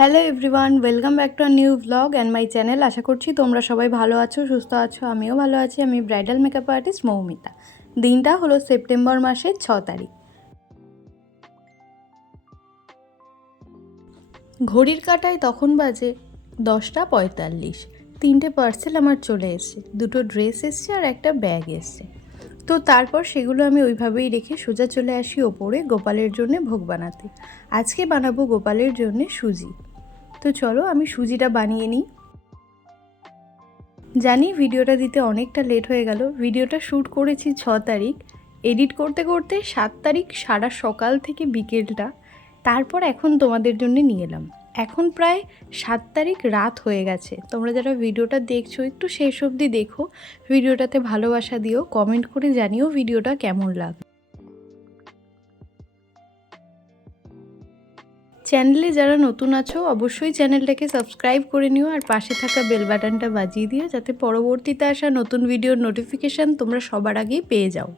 Hello everyone, welcome back to a new blog and my channel. আশা করছি তোমরা সবাই ভালো আছো, সুস্থ আছো। আমিও ভালো আছি। আমি ব্রাইডাল মেকআপ আর্টিস্ট মৌমিতা। দিনটা হলো সেপ্টেম্বর মাসের 6 তারিখ। ঘড়ির কাঁটায় তখন বাজে 10:45। 3টে পার্সেল আমার চলে এসছে, 2টো ড্রেস এসছে আর একটা ব্যাগ এসছে। তো তারপর সেগুলো আমি ওইভাবেই রেখে সোজা চলে আসি ওপরে গোপালের জন্য ভোগ বানাতে। আজকে বানাবো গোপালের জন্য সুজি। তো চলো আমি সুজিটা বানিয়ে নিই। জানি ভিডিওটা দিতে অনেকটা লেট হয়ে গেল। ভিডিওটা শ্যুট করেছি 6 তারিখ, এডিট করতে করতে 7 তারিখ সারা সকাল থেকে বিকেলটা, তারপর এখন তোমাদের জন্য নিয়ে এলাম। এখন প্রায় 7 তারিখ রাত হয়ে গেছে। তোমরা যারা ভিডিওটা দেখছো একটু শেষ অবধি দেখো, ভিডিওটাতে ভালোবাসা দিও, কমেন্ট করে জানিও ভিডিওটা কেমন লাগলো। চ্যানেলে যারা নতুন আছো অবশ্যই চ্যানেলটাকে সাবস্ক্রাইব করে নিও আর পাশে থাকা বেল বাটনটা বাজিয়ে দিও, যাতে পরবর্তীতে আসা নতুন ভিডিওর নোটিফিকেশান তোমরা সবার আগেই পেয়ে যাও।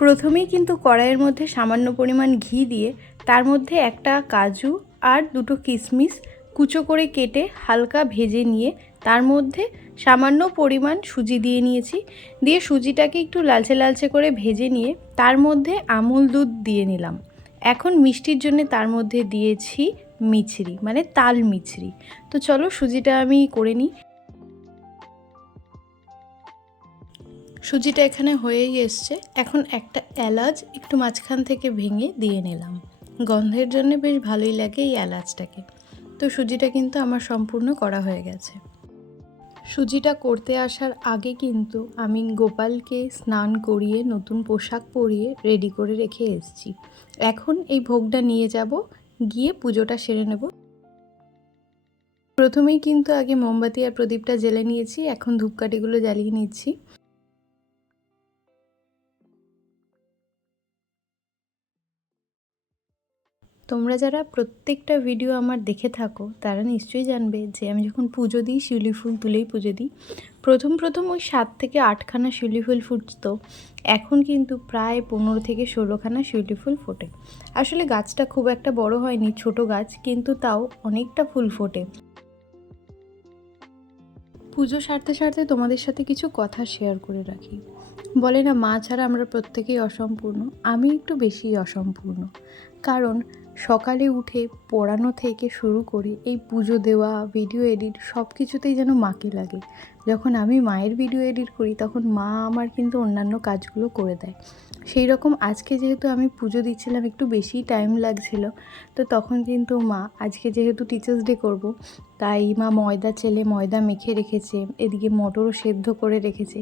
প্রথমেই কিন্তু কড়াইয়ের মধ্যে সামান্য পরিমাণ ঘি দিয়ে তার মধ্যে একটা কাজু আর 2টো কিশমিশ কুচো করে কেটে হালকা ভেজে নিয়ে তার মধ্যে সামান্য পরিমাণ সুজি দিয়ে নিয়েছি। দিয়ে সুজিটাকে একটু লালচে লালচে করে ভেজে নিয়ে তার মধ্যে আমুল দুধ দিয়ে নিলাম। এখন মিষ্টির জন্য তার মধ্যে দিয়েছি মিছরি, মানে তাল মিছরি। তো চলো সুজিটা আমি করে নিই। সুজিটা এখানে হয়েই এসছে। এখন একটা এলাচ একটু মাঝখান থেকে ভেঙে দিয়ে নিলাম, গন্ধের জন্য বেশ ভালোই লাগে এই এলাচটাকে। তো সুজিটা কিন্তু আমার সম্পূর্ণ করা হয়ে গেছে। সুজিটা করতে আসার আগে কিন্তু আমি গোপালকে স্নান করিয়ে নতুন পোশাক পরিয়ে রেডি করে রেখে এসেছি। এখন এই ভোগটা নিয়ে যাব, গিয়ে পুজোটা সেরে নেব। প্রথমেই কিন্তু আগে মোমবাতি আর প্রদীপটা জ্বেলে নিয়েছি, এখন ধূপকাঠিগুলো জ্বালিয়ে নিচ্ছি। তোমরা যারা প্রত্যেকটা ভিডিও আমার দেখে থাকো তারা নিশ্চয়ই জানবে যে আমি যখন পুজো দিই শিউলি ফুল তুলেই পুজো দিই। প্রথম ওই 7 থেকে 8খানা শিউলি ফুল ফুটতো, এখন কিন্তু প্রায় 15 থেকে 16খানা শিউলি ফুল ফোটে। আসলে গাছটা খুব একটা বড় হয়নি, ছোট গাছ, কিন্তু তাও অনেকটা ফুল ফোটে। পুজো সারতে সারতে তোমাদের সাথে কিছু কথা শেয়ার করে রাখি। বলে না মা ছাড়া আমরা প্রত্যেকেই অসম্পূর্ণ, আমি একটু বেশিই অসম্পূর্ণ। কারণ সকালে উঠে পড়ানো থেকে শুরু করে এই পুজো দেওয়া, ভিডিও এডিট সব কিছুতেই যেন মাকে লাগে। যখন আমি মায়ের ভিডিও এডিট করি তখন মা আমার কিন্তু অন্যান্য কাজগুলো করে দেয়। সেই রকম আজকে যেহেতু আমি পুজো দিচ্ছিলাম, একটু বেশিই টাইম লাগছিল। তো তখন কিন্তু মা, আজকে যেহেতু টিচার্স ডে করব, তাই মা ময়দা চেলে ময়দা মেখে রেখেছে, এদিকে মটরও সেদ্ধ করে রেখেছে।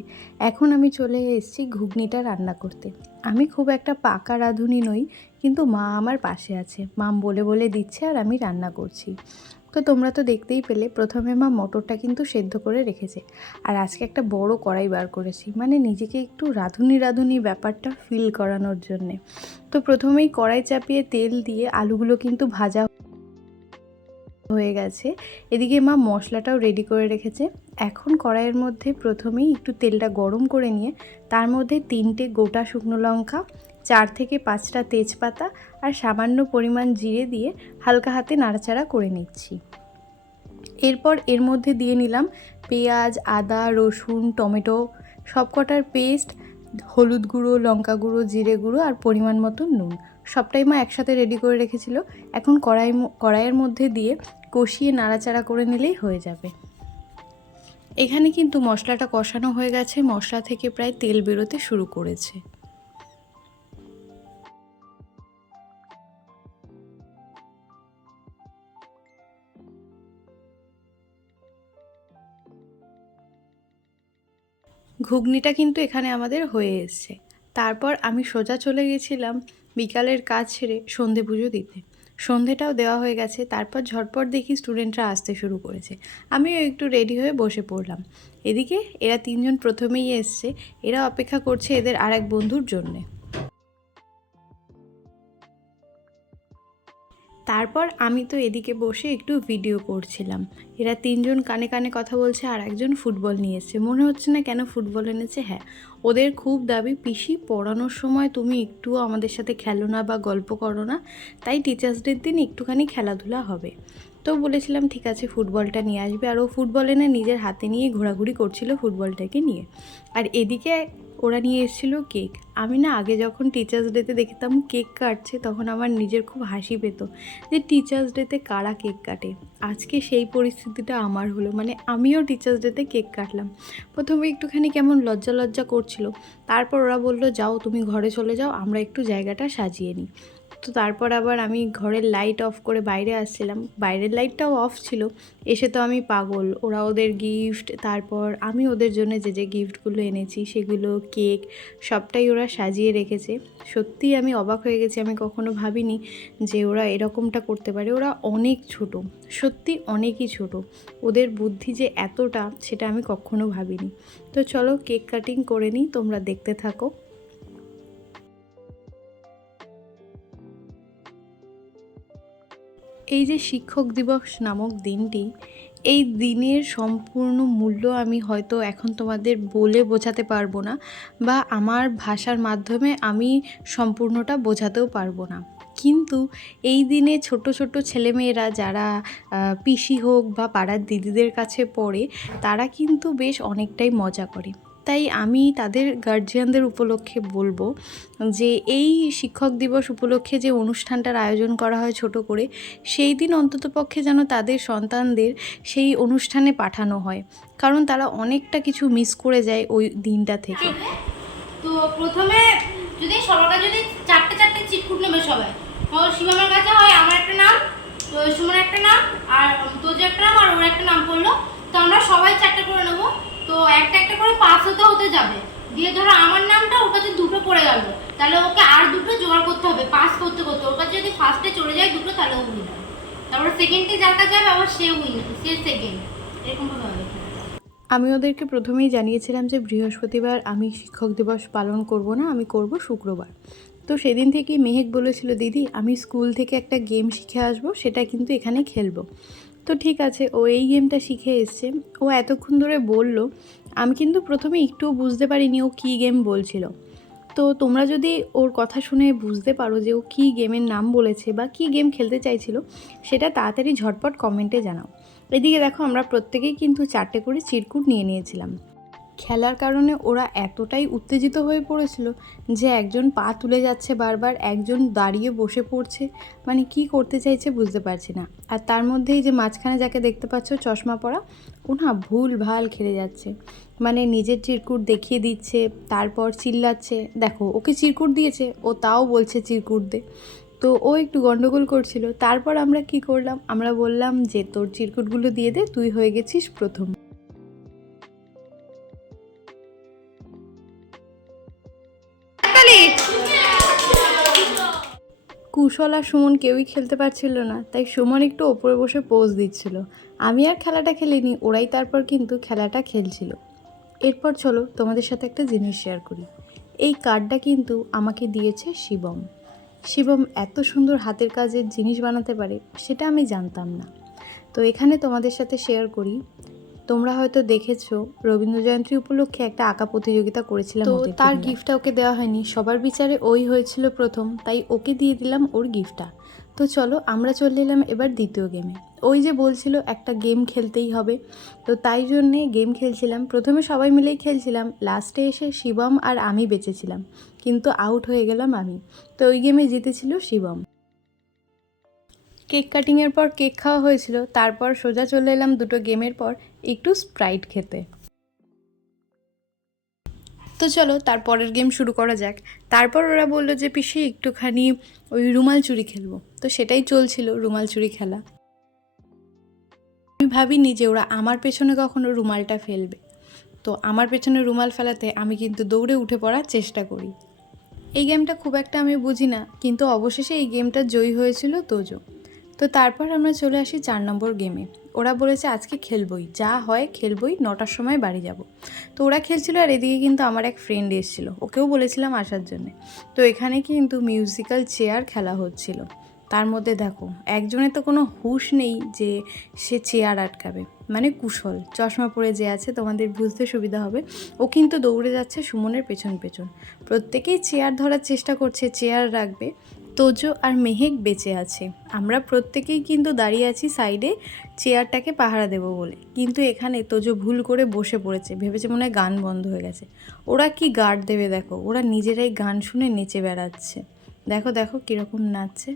এখন আমি চলে এসেছি ঘুগনিটা রান্না করতে। আমি খুব একটা পাকা রাঁধুনি নই, কিন্তু মা আমার পাশে আছে, মা বলে বলে দিচ্ছে আর আমি রান্না করছি। তো তোমরা তো দেখতেই পেলে, প্রথমে মা মটরটা কিন্তু সেদ্ধ করে রেখেছে। আর আজকে একটা বড় কড়াই বার করেছি, মানে নিজেকে একটু রাঁধুনি রাঁধুনি ব্যাপারটা ফিল করানোর জন্যে। তো প্রথমেই কড়াই চাপিয়ে তেল দিয়ে আলুগুলো কিন্তু ভাজা হয়ে গেছে। এদিকে মা মশলাটাও রেডি করে রেখেছে। এখন কড়াইয়ের মধ্যে প্রথমেই একটু তেলটা গরম করে নিয়ে তার মধ্যে 3টে গোটা শুকনো লঙ্কা, 4 থেকে 5টা তেজপাতা আর সামান্য পরিমাণ জিরে দিয়ে হালকা হাতে নাড়াচাড়া করে নিচ্ছি। এরপর এর মধ্যে দিয়ে নিলাম পেঁয়াজ, আদা, রসুন, টমেটো সবকটার পেস্ট, হলুদ গুঁড়ো, লঙ্কা গুঁড়ো, জিরে গুঁড়ো আর পরিমাণ মতো নুন। সবটাই মা একসাথে রেডি করে রেখেছিল। এখন কড়াইয়ের মধ্যে দিয়ে কষিয়ে নাড়াচাড়া করে নিলেই হয়ে যাবে। এখানে কিন্তু মশলাটা কষানো হয়ে গেছে, মশলা থেকে প্রায় তেল বেরোতে শুরু করেছে। ঘুগনিটা কিন্তু এখানে আমাদের হয়ে এসছে। তারপর আমি সোজা চলে গেছিলাম বিকালের কাজ সেরে সন্ধে পুজো দিতে। সন্ধেটাও দেওয়া হয়ে গেছে। তারপর ঝটপট দেখি স্টুডেন্টরা আসতে শুরু করেছে, আমিও একটু রেডি হয়ে বসে পড়লাম। এদিকে এরা 3জন প্রথমেই এসছে, এরা অপেক্ষা করছে এদের আর এক বন্ধুর জন্যে। তারপর আমি তো এদিকে বসে একটু ভিডিও করছিলাম। এরা তিনজন কানে কানে কথা বলছে, আর একজন ফুটবল নিয়ে এসছে। মনে হচ্ছে না কেন ফুটবল এনেছে। হ্যাঁ, ওদের খুব দাবি, পিসি পড়ানোর সময় তুমি একটুও আমাদের সাথে খেলো না বা গল্প করো না, তাই টিচার্স ডের দিন একটুখানি খেলাধুলা হবে। তো বলেছিলাম ঠিক আছে, ফুটবলটা নিয়ে আসবে। আর ও ফুটবল এনে নিজের হাতে নিয়ে ঘোরাঘুরি করছিল ফুটবলটাকে নিয়ে। আর এদিকে ওরা নিয়ে এসেছিলো কেক। আমি না আগে যখন টিচার্স ডেতে দেখতাম কেক কাটছে, তখন আমার নিজের খুব হাসি পেত যে টিচার্স ডেতে কারা কেক কাটে। আজকে সেই পরিস্থিতিটা আমার হলো, মানে আমিও টিচার্স ডেতে কেক কাটলাম। প্রথমে একটুখানি কেমন লজ্জা লজ্জা করছিল, তারপর ওরা বললো যাও তুমি ঘরে চলে যাও, আমরা একটু জায়গাটা সাজিয়ে নিই। তো তারপর আবার আমি ঘরের লাইট অফ করে বাইরে আসছিলাম, বাইরের লাইটটাও অফ ছিল। এসে তো আমি পাগল, ওরা ওদের গিফট, তারপর আমি ওদের জন্য যে যে গিফটগুলো এনেছি সেগুলো, কেক, সবটাই ওরা সাজিয়ে রেখেছে। সত্যিই আমি অবাক হয়ে গেছি, আমি কখনো ভাবিনি যে ওরা এরকমটা করতে পারে। ওরা অনেক ছোট, সত্যি অনেকই ছোট। ওদের বুদ্ধি যে এতটা, সেটা আমি কখনো ভাবিনি। তো চলো কেক কাটিং করে নিই, তোমরা দেখতে থাকো। এই যে শিক্ষক দিবস নামক দিনটি, এই দিনের সম্পূর্ণ মূল্য আমি হয়তো এখন তোমাদের বলে বোঝাতে পারবো না, বা আমার ভাষার মাধ্যমে আমি সম্পূর্ণটা বোঝাতেও পারবো না। কিন্তু এই দিনে ছোট ছোট ছেলেমেয়েরা যারা পিসি হোক বা পাড়ার দিদিদের কাছে পড়ে, তারা কিন্তু বেশ অনেকটাই মজা করে। তাই আমি তাদের গার্জিয়ানদের উপলক্ষে বলবো যে এই শিক্ষক দিবস উপলক্ষে যে অনুষ্ঠানটার আয়োজন করা হয় ছোট করে, সেই দিন অন্ততপক্ষে যেন তাদের সন্তানদের সেই অনুষ্ঠানে পাঠানো হয়, কারণ তারা অনেকটা কিছু মিস করে যায় ওই দিনটা থেকে। তো প্রথমে যদি সবার কাছে যদি চারটে চারটে চিটকুট নেবে সবাই, তো শিবামের কাছে হয় আমার একটা নাম, তো সুমন একটা নাম, আর তোজো একটা নাম, আর ওর একটা নাম পড়লো। তো আমরা সবাই চারটে করে নেবো। তো একটা একটা করে পাস হতে হতে যাবে। দিয়ে ধরো আমার নামটা ওর কাছে দুটো পড়ে গেল, তাহলে ওকে আর দুটো জোগাড় করতে হবে পাস করতে করতে। ওর কাছে যদি ফার্স্টে চলে যায় দুটো, তাহলে ও উইনার। তারপরে সেকেন্ডে যার কাছে যাবে আবার সে উইনার, সে সেকেন্ড, এরকমভাবে হবে। আমি ওদেরকে প্রথমেই জানিয়েছিলাম যে বৃহস্পতিবার আমি শিক্ষক দিবস পালন করব না, আমি করব শুক্রবার। তো সেদিন থেকেই মেহেক বলেছিল দিদি আমি স্কুল থেকে একটা গেম শিখে আসবো, সেটা কিন্তু এখানে খেলবো। তো ঠিক আছে, ও এই গেমটা শিখে এসছে। ও এতক্ষণ ধরে বলল, আমি কিন্তু প্রথমে একটুও বুঝতে পারিনি ও কী গেম বলছিল। তো তোমরা যদি ওর কথা শুনে বুঝতে পারো যে ও কী গেমের নাম বলেছে বা কী গেম খেলতে চাইছিল, সেটা তাড়াতাড়ি ঝটপট কমেন্টে জানাও। এদিকে দেখো আমরা প্রত্যেকেই কিন্তু চারটে করে চিরকুট নিয়ে নিয়েছিলাম। খেলার কারণে ওরা এতটাই উত্তেজিত হয়ে পড়েছিল যে একজন পা তুলে যাচ্ছে বারবার, একজন দাঁড়িয়ে বসে পড়ছে, মানে কি করতে চাইছে বুঝতে পারছি না। আর তার মধ্যেই যে মাঝখানে যাকে দেখতে পাচ্ছ চশমা পরা, ও না ভুল ভাল খেলে যাচ্ছে, মানে নিজের চিরকুট দেখিয়ে দিচ্ছে, তারপর চিল্লাচ্ছে। দেখো ওকে চিরকুট দিয়েছে, ও তাও বলছে চিরকুট দে। তো ও একটু গন্ডগোল করছিল। তারপর আমরা কি করলাম, আমরা বললাম যে তোর চিরকুটগুলো দিয়ে দে, তুই হয়ে গেছিস প্রথম। কুশল আর সুমন কেউই খেলতে পারছিল না, তাই সুমন একটু ওপরে বসে পোজ দিচ্ছিল। আমি আর খেলাটা খেলিনি, ওরাই তারপর কিন্তু খেলাটা খেলছিল। এরপর চলো তোমাদের সাথে একটা জিনিস শেয়ার করি। এই কার্ডটা কিন্তু আমাকে দিয়েছে শিবম। শিবম এত সুন্দর হাতের কাজের জিনিস বানাতে পারে, সেটা আমি জানতাম না। তো এখানে তোমাদের সাথে শেয়ার করি, তোমরা হয়তো দেখেছো রবীন্দ্র জয়ন্তী উপলক্ষে একটা আঁকা প্রতিযোগিতা করেছিলাম, তো তার গিফটটা ওকে দেওয়া হয়নি, সবার বিচারে ওই হয়েছিল প্রথম, তাই ওকে দিয়ে দিলাম ওর গিফটটা। তো চলো আমরা চলে এলাম এবার দ্বিতীয় গেমে। ওই যে বলছিল একটা গেম খেলতেই হবে, তো তাই জন্যে গেম খেলছিলাম। প্রথমে সবাই মিলেই খেলছিলাম, লাস্টে এসে শিবম আর আমি বেঁচেছিলাম, কিন্তু আউট হয়ে গেলাম আমি। তো ওই গেমে জিতেছিল শিবম। কেক কাটিংয়ের পর কেক খাওয়া হয়েছিল, তারপর সোজা চলে এলাম দুটো গেমের পর একটু স্প্রাইট খেতে। তো চলো তারপরের গেম শুরু করা যাক। তারপর ওরা বললো যে পিসি একটুখানি ওই রুমাল চুরি খেলবো, তো সেটাই চলছিল রুমাল চুরি খেলা। আমি ভাবিনি যে ওরা আমার পেছনে কখনো রুমালটা ফেলবে, তো আমার পেছনে রুমাল ফেলাতে আমি কিন্তু দৌড়ে উঠে পড়ার চেষ্টা করি। এই গেমটা খুব একটা আমি বুঝি না, কিন্তু অবশেষে এই গেমটা জয়ী হয়েছিল তোজো। তো তারপর আমরা চলে আসি 4 নম্বর গেমে। ওরা বলেছে আজকে খেলবই, যা হয় খেলবই, 9টার সময় বাড়ি যাব। তো ওরা খেলছিল, আর এদিকে কিন্তু আমার এক ফ্রেন্ড এসেছিলো, ওকেও বলেছিলাম আসার জন্যে। তো এখানে কিন্তু মিউজিক্যাল চেয়ার খেলা হচ্ছিল। তার মধ্যে দেখো একজনের তো কোনো হুঁশ নেই যে সে চেয়ার আটকাবে, মানে কুশল চশমা পরে যে আছে, তোমাদের বুঝতে সুবিধা হবে। ও কিন্তু দৌড়ে যাচ্ছে সুমনের পেছন পেছন, প্রত্যেকেই চেয়ার ধরার চেষ্টা করছে, চেয়ার রাখবে। তোজো আর মেহেক বেঁচে আছে, আমরা প্রত্যেকেই কিন্তু দাঁড়িয়ে আছি সাইডে চেয়ারটাকে পাহারা দেবো বলে, কিন্তু এখানে তোজো ভুল করে বসে পড়েছে, ভেবেছে মনে হয় গান বন্ধ হয়ে গেছে। ওরা কি গার্ড দেবে দেখো, ওরা নিজেরাই গান শুনে নেচে বেড়াচ্ছে, দেখো দেখো কীরকম নাচছে।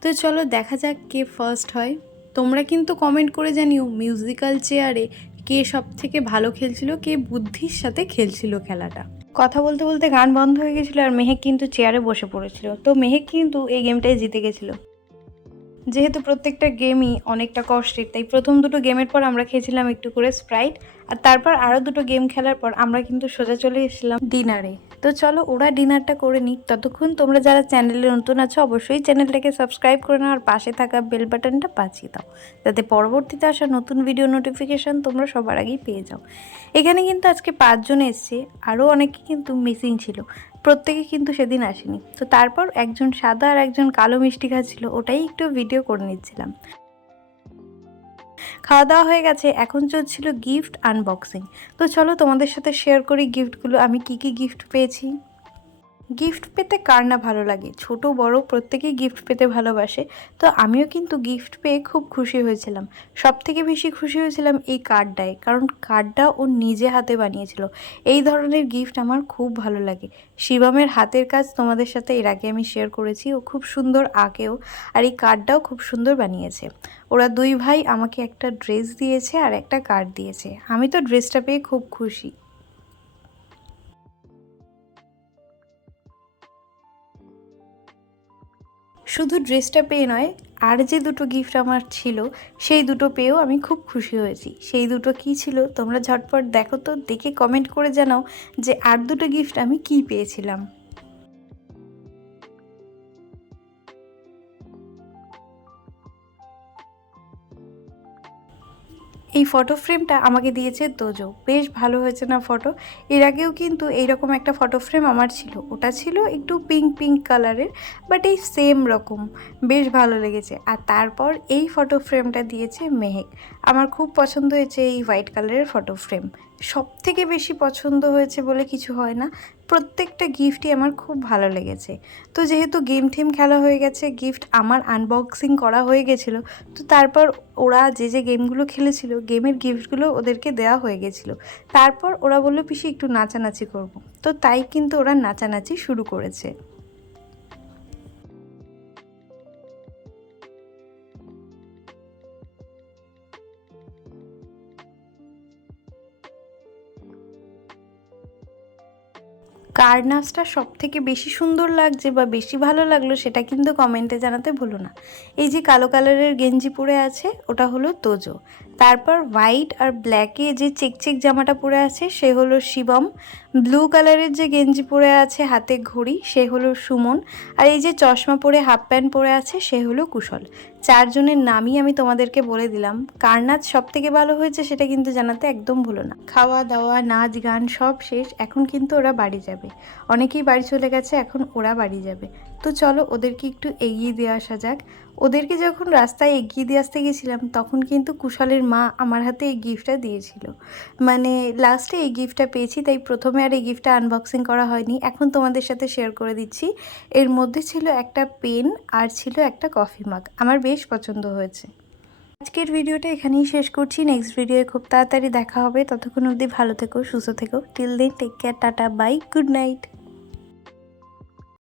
তো চলো দেখা যাক কে ফার্স্ট হয়। তোমরা কিন্তু কমেন্ট করে জানিও মিউজিক্যাল চেয়ারে কে সব থেকে ভালো খেলছিল, কে বুদ্ধির সাথে খেলছিল খেলাটা। কথা বলতে বলতে গান বন্ধ হয়ে গেছিলো আর মেহেক কিন্তু চেয়ারে বসে পড়েছিল, তো মেহেক কিন্তু এই গেমটাই জিতে গেছিলো। যেহেতু প্রত্যেকটা গেমই অনেকটা কষ্টের, তাই প্রথম দুটো গেমের পর আমরা খেয়েছিলাম একটু করে স্প্রাইট, আর তারপর আরও দুটো গেম খেলার পর আমরা কিন্তু সোজা চলে এসেছিলাম ডিনারে। তো চলো ওরা ডিনারটা করে নিক, ততক্ষণ তোমরা যারা চ্যানেলে নতুন আছো অবশ্যই চ্যানেলটাকে সাবস্ক্রাইব করে নাও আর পাশে থাকা বেল বাটনটা বাজিয়ে দাও, যাতে পরবর্তীতে আসা নতুন ভিডিও নোটিফিকেশান তোমরা সবার আগেই পেয়ে যাও। এখানে কিন্তু আজকে 5 জন এসছে, আরও অনেকে কিন্তু মিসিং ছিল, প্রত্যেকে কিন্তু সেদিন আসেনি। তো তারপর একজন সাদা আর একজন কালো মিষ্টি খাচ্ছিল, ওটাই একটু ভিডিও করে নিচ্ছিলাম। খাওয়া দাওয়া হয়ে গেছে, এখন চলছিল গিফট আনবক্সিং। তো চলো তোমাদের সাথে শেয়ার করি গিফটগুলো, আমি কি কি গিফট পেয়েছি। গিফট পেতে কার না ভালো লাগে, ছোট বড় প্রত্যেকেই গিফট পেতে ভালোবাসে। তো আমিও কিন্তু গিফট পেয়ে খুব খুশি হয়েছিলাম। সব থেকে বেশি খুশি হয়েছিলাম এই কার্ডটায়, কারণ কার্ডটা ও নিজে হাতে বানিয়েছিল। এই ধরনের গিফট আমার খুব ভালো লাগে। শিবমের হাতের কাজ তোমাদের সাথে এর আগে আমি শেয়ার করেছি, ও খুব সুন্দর আঁকেও, আর এই কার্ডটাও খুব সুন্দর বানিয়েছে। ওরা দুই ভাই আমাকে একটা ড্রেস দিয়েছে আর একটা কার্ড দিয়েছে, আমি তো ড্রেসটা পেয়ে খুব খুশি। শুধু ড্রেসটা পেয়ে নয়, আর যে দুটো গিফট আমার ছিল সেই দুটো পেয়েও আমি খুব খুশি হয়েছি। সেই দুটো কী ছিল তোমরা ঝটপট দেখো তো, দেখে কমেন্ট করে জানাও যে আর দুটো গিফট আমি কী পেয়েছিলাম। এই ফটো ফ্রেমটা আমাকে দিয়েছে তোজো, বেশ ভালো হয়েছে না ফটো। এর আগেও কিন্তু এইরকম একটা ফটো ফ্রেম আমার ছিল, ওটা ছিল একটু পিঙ্ক পিঙ্ক কালারের, বাট এই সেম রকম, বেশ ভালো লেগেছে। আর তারপর এই ফটো ফ্রেমটা দিয়েছে মেহেক, আমার খুব পছন্দ হয়েছে এই হোয়াইট কালারের ফটো ফ্রেম। সব থেকে বেশি পছন্দ হয়েছে বলে কিছু হয় না, প্রত্যেকটা গিফটই আমার খুব ভালো লেগেছে। তো যেহেতু গেম টেম খেলা হয়ে গেছে, গিফট আমার আনবক্সিং করা হয়ে গেছিলো, তো তারপর ওরা যে যে গেমগুলো খেলেছিল গেমের গিফটগুলো ওদেরকে দেওয়া হয়ে গেছিলো। তারপর ওরা বললো পিসি একটু নাচানাচি করব, তো তাই কিন্তু ওরা নাচানাচি শুরু করেছে। কার নাচটা সব থেকে বেশি সুন্দর লাগছে বা বেশি ভালো লাগলো সেটা কিন্তু কমেন্টে জানাতে ভুলো না। এই যে কালো কালারের গেঞ্জি পরে আছে ওটা হলো তোজো, তারপর হোয়াইট আর ব্ল্যাকে যে চেক চেক জামাটা পরে আছে সে হলো শিবম, ব্লু কালারের যে গেঞ্জি পরে আছে হাতে ঘড়ি সে হলো সুমন, আর এই যে চশমা পরে হাফ প্যান্ট পরে আছে সে হলো কুশল। 4 জনের নামই আমি তোমাদেরকে বলে দিলাম। কার নাচ সব থেকে ভালো হয়েছে সেটা কিন্তু জানাতে একদম ভুলো না। খাওয়া দাওয়া নাচ গান সব শেষ, এখন কিন্তু ওরা বাড়ি যাবে। অনেকেই বাড়ি চলে গেছে, এখন ওরা বাড়ি যাবে। তো চলো ওদেরকে একটু এগিয়ে দিয়ে আসা যাক। ওদেরকে যখন রাস্তায় এগিয়ে দিয়ে আসতে গেছিলাম তখন কিন্তু কুশলের মা আমার হাতে এই গিফটটা দিয়েছিল, মানে লাস্টে এই গিফটটা পেয়েছি, তাই প্রথমে আর এই গিফটটা আনবক্সিং করা হয়নি, এখন তোমাদের সাথে শেয়ার করে দিচ্ছি। এর মধ্যে ছিল একটা পেন আর ছিল একটা কফি মাগ, আমার বেশ পছন্দ হয়েছে। আজকের ভিডিওটা এখানেই শেষ করছি, নেক্সট ভিডিওয়ে খুব তাড়াতাড়ি দেখা হবে, ততক্ষণ অবধি ভালো থেকো সুস্থ থেকো, till then take care, tata bye, good night.